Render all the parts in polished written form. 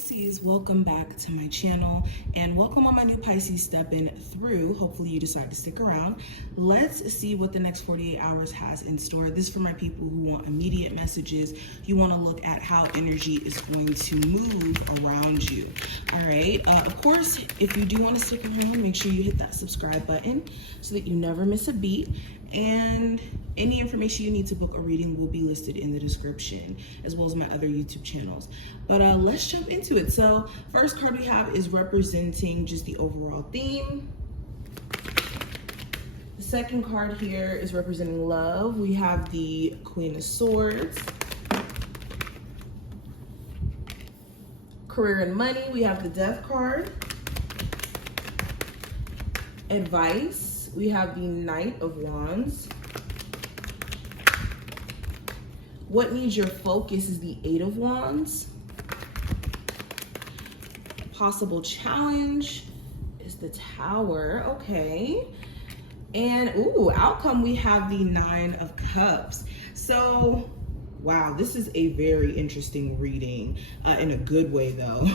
Pisces, welcome back to my channel and welcome on my new Pisces stepping through. Hopefully you decide to stick around. Let's see what the next 48 hours has in store. This is for my people who want immediate messages. You want to look at how energy is going to move around you. All right. Of course, if you do want to stick around, make sure you hit that subscribe button so that you never miss a beat. And any information you need to book a reading will be listed in the description, as well as my other YouTube channels. But let's jump into it. So first card we have is representing just the overall theme. The second card here is representing love. We have the Queen of Swords. Career and money, we have the Death card. Advice, we have the Knight of Wands. What needs your focus is the Eight of Wands. Possible challenge is the Tower, okay. And outcome, we have the Nine of Cups. So, wow, this is a very interesting reading, in a good way though.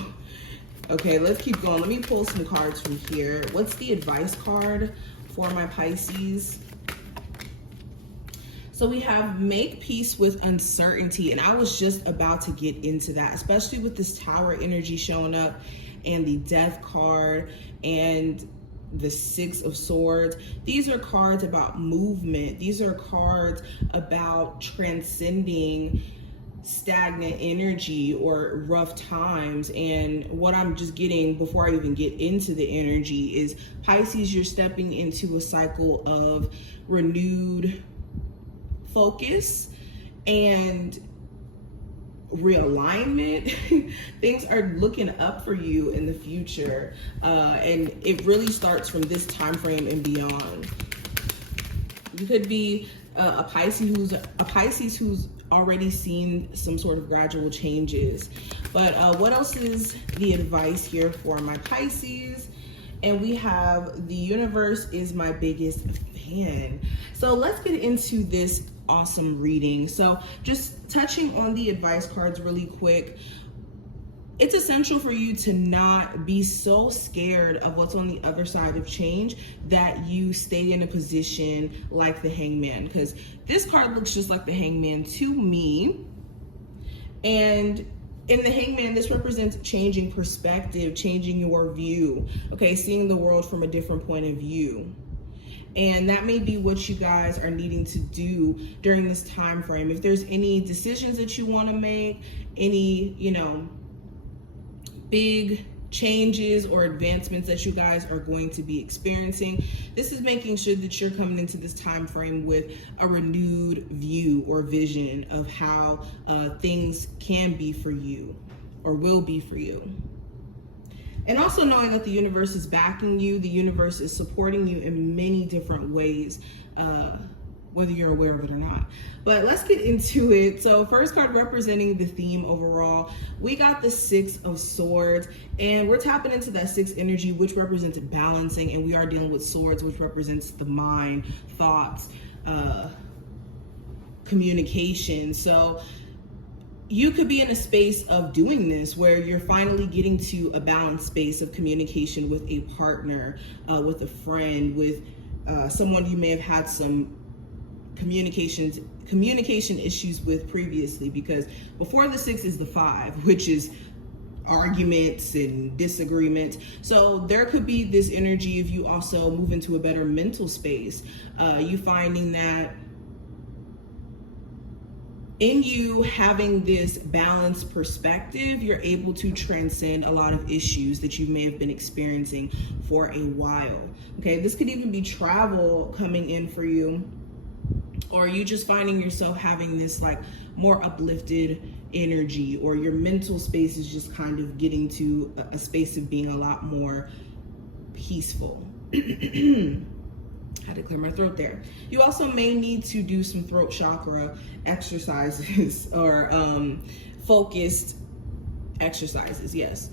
Okay, let's keep going. Let me pull some cards from here. What's the advice card for my Pisces? So we have make peace with uncertainty. And I was just about to get into that, especially with this Tower energy showing up and the Death card and the Six of Swords. These are cards about movement. These are cards about transcending stagnant energy or rough times. And what I'm just getting before I even get into the energy is Pisces, you're stepping into a cycle of renewed focus and realignment. Things are looking up for you in the future, and it really starts from this time frame and beyond. You could be a Pisces who's already seen some sort of gradual changes. But what else is the advice here for my Pisces? And we have the universe is my biggest fan. So let's get into this awesome reading. So just touching on the advice cards really quick, it's essential for you to not be so scared of what's on the other side of change that you stay in a position like the Hangman, because this card looks just like the Hangman to me. And in the Hangman, this represents changing perspective, changing your view, okay, seeing the world from a different point of view. And that may be what you guys are needing to do during this time frame. If there's any decisions that you want to make, any, big changes or advancements that you guys are going to be experiencing, this is making sure that you're coming into this time frame with a renewed view or vision of how things can be for you or will be for you. And also knowing that the universe is backing you, the universe is supporting you in many different ways, whether you're aware of it or not. But let's get into it. So first card representing the theme overall, we got the Six of Swords, and we're tapping into that six energy, which represents balancing, and we are dealing with swords, which represents the mind, thoughts, communication. So you could be in a space of doing this where you're finally getting to a balanced space of communication with a partner, with a friend, with someone you may have had some communication issues with previously, because before the Six is the Five, which is arguments and disagreements. So there could be this energy of you also move into a better mental space, you finding that in you having this balanced perspective, you're able to transcend a lot of issues that you may have been experiencing for a while. Okay, this could even be travel coming in for you, or you just finding yourself having this like more uplifted energy, or your mental space is just kind of getting to a space of being a lot more peaceful. Had to clear my throat there. You also may need to do some throat chakra exercises or focused exercises, yes.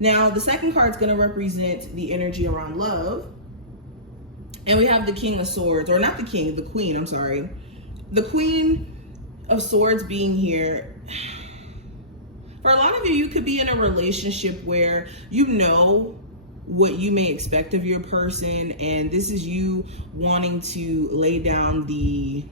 Now, the second card is going to represent the energy around love. And we have the King of Swords, or not the King, the Queen, I'm sorry. The Queen of Swords being here, For a lot of you, you could be in a relationship where you know what you may expect of your person, and this is you wanting to lay down the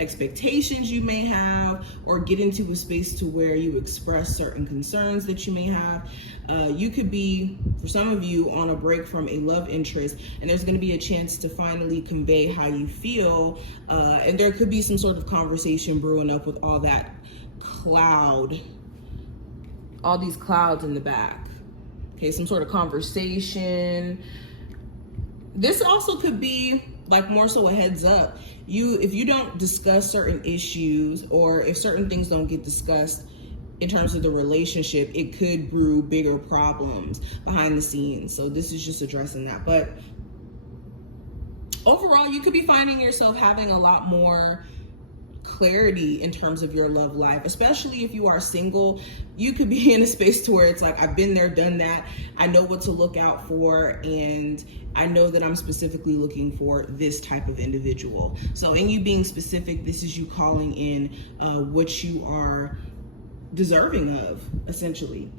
expectations you may have, or get into a space to where you express certain concerns that you may have. You could be, for some of you, on a break from a love interest, and there's going to be a chance to finally convey how you feel, and there could be some sort of conversation brewing up with all that cloud, all these clouds in the back. Okay, some sort of conversation. This also could be like more so a heads up. If you don't discuss certain issues, or if certain things don't get discussed in terms of the relationship, it could brew bigger problems behind the scenes. So this is just addressing that. But overall, you could be finding yourself having a lot more clarity in terms of your love life, especially if you are single. You could be in a space to where it's like, I've been there, done that. I know what to look out for, and I know that I'm specifically looking for this type of individual. So in you being specific, this is you calling in what you are deserving of, essentially.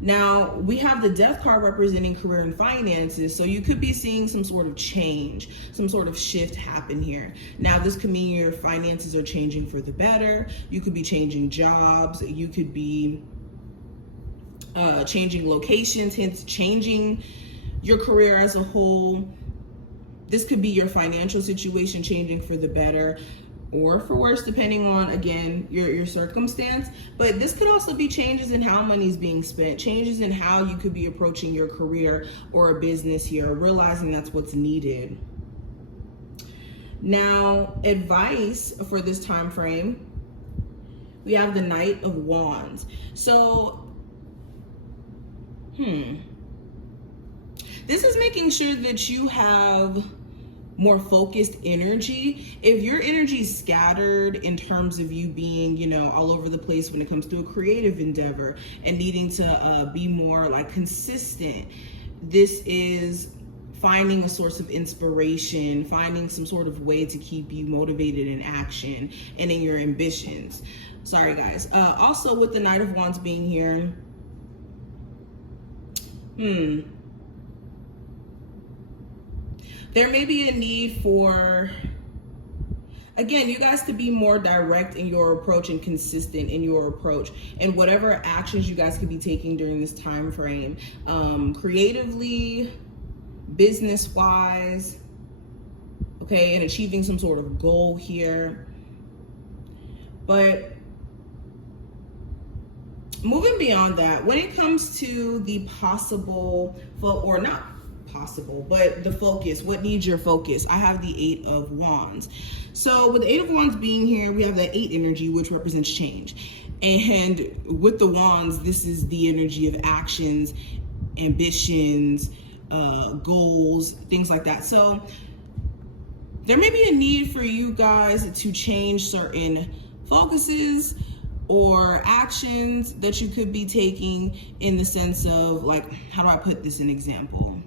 Now, we have the Death card representing career and finances, so you could be seeing some sort of change, some sort of shift happen here. Now, this could mean your finances are changing for the better. You could be changing jobs. You could be changing locations, hence changing your career as a whole. This could be your financial situation changing for the better or for worse, depending on, again, your circumstance. But this could also be changes in how money is being spent, changes in how you could be approaching your career or a business here, realizing that's what's needed. Now, advice for this time frame, we have the Knight of Wands. So, this is making sure that you have more focused energy. If your energy is scattered in terms of you being, all over the place when it comes to a creative endeavor and needing to be more like consistent, this is finding a source of inspiration, finding some sort of way to keep you motivated in action and in your ambitions. Sorry, guys. Also, with the Knight of Wands being here, there may be a need for, again, you guys to be more direct in your approach and consistent in your approach, and whatever actions you guys could be taking during this time frame, creatively, business-wise, okay, and achieving some sort of goal here. But moving beyond that, when it comes to the possible, or not possible, but the focus, what needs your focus? I have the Eight of Wands. So with the Eight of Wands being here, we have that 8 energy, which represents change. And with the Wands, this is the energy of actions, ambitions, goals, things like that. So there may be a need for you guys to change certain focuses or actions that you could be taking, in the sense of, like, how do I put this in example?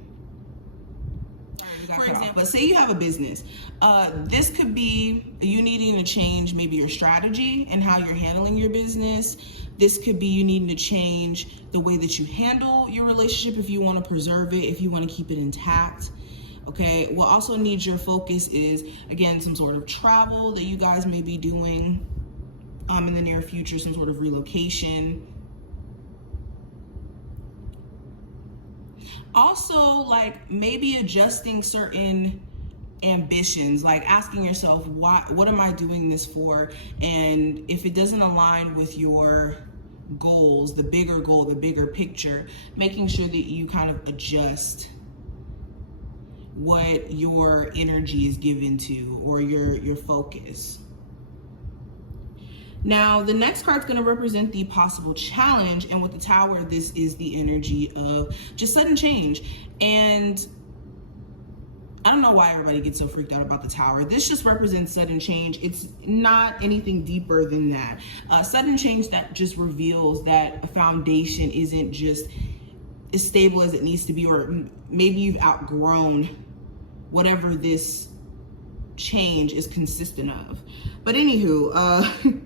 For example, say you have a business. This could be you needing to change maybe your strategy and how you're handling your business. This could be you needing to change the way that you handle your relationship if you want to preserve it, if you want to keep it intact. Okay, what also needs your focus is, again, some sort of travel that you guys may be doing in the near future, some sort of relocation. Also, like, maybe adjusting certain ambitions, like asking yourself, what am I doing this for? And if it doesn't align with your goals, the bigger goal, the bigger picture, making sure that you kind of adjust what your energy is given to, or your focus. Now, the next card is going to represent the possible challenge, and with the Tower, this is the energy of just sudden change. And I don't know why everybody gets so freaked out about the Tower. This just represents sudden change. It's not anything deeper than that. Sudden change that just reveals that a foundation isn't just as stable as it needs to be, or maybe you've outgrown whatever this change is consistent of. But anywho,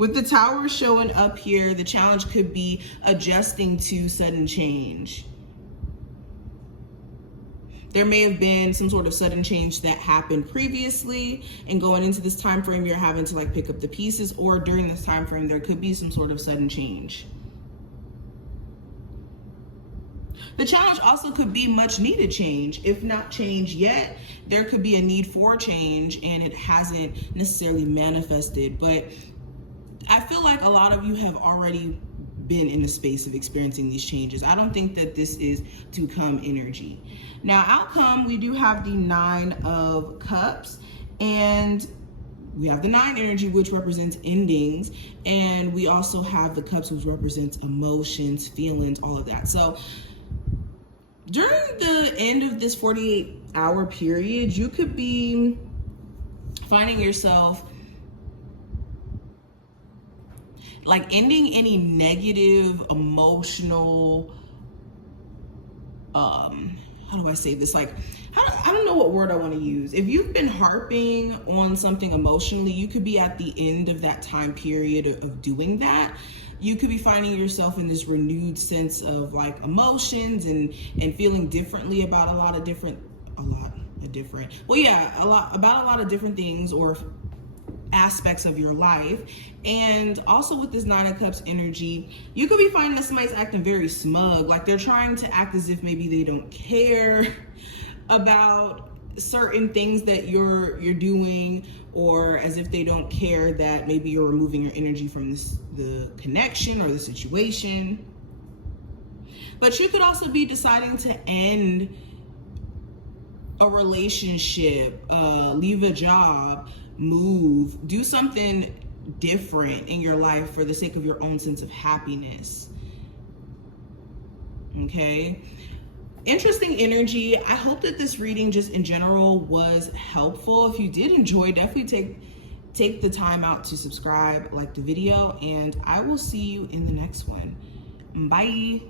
With the Tower showing up here, the challenge could be adjusting to sudden change. There may have been some sort of sudden change that happened previously, and going into this time frame, you're having to like pick up the pieces, or during this time frame, there could be some sort of sudden change. The challenge also could be much needed change. If not change yet, there could be a need for change and it hasn't necessarily manifested. But I feel like a lot of you have already been in the space of experiencing these changes. I don't think that this is to come energy. Now, outcome, we do have the 9 of Cups, and we have the 9 energy, which represents endings, and we also have the Cups, which represents emotions, feelings, all of that. So during the end of this 48-hour period, you could be finding yourself like ending any negative emotional, how do I say this? Like, I don't know what word I want to use. If you've been harping on something emotionally, you could be at the end of that time period of doing that. You could be finding yourself in this renewed sense of like emotions and feeling differently about a lot of different things or aspects of your life. And also with this 9 of Cups energy, you could be finding that somebody's acting very smug, like they're trying to act as if maybe they don't care about certain things that you're doing, or as if they don't care that maybe you're removing your energy from the connection or the situation. But you could also be deciding to end a relationship, leave a job, move, do something different in your life for the sake of your own sense of happiness. Okay. Interesting energy. I hope that this reading just in general was helpful. If you did enjoy, definitely take the time out to subscribe, like the video, and I will see you in the next one. Bye.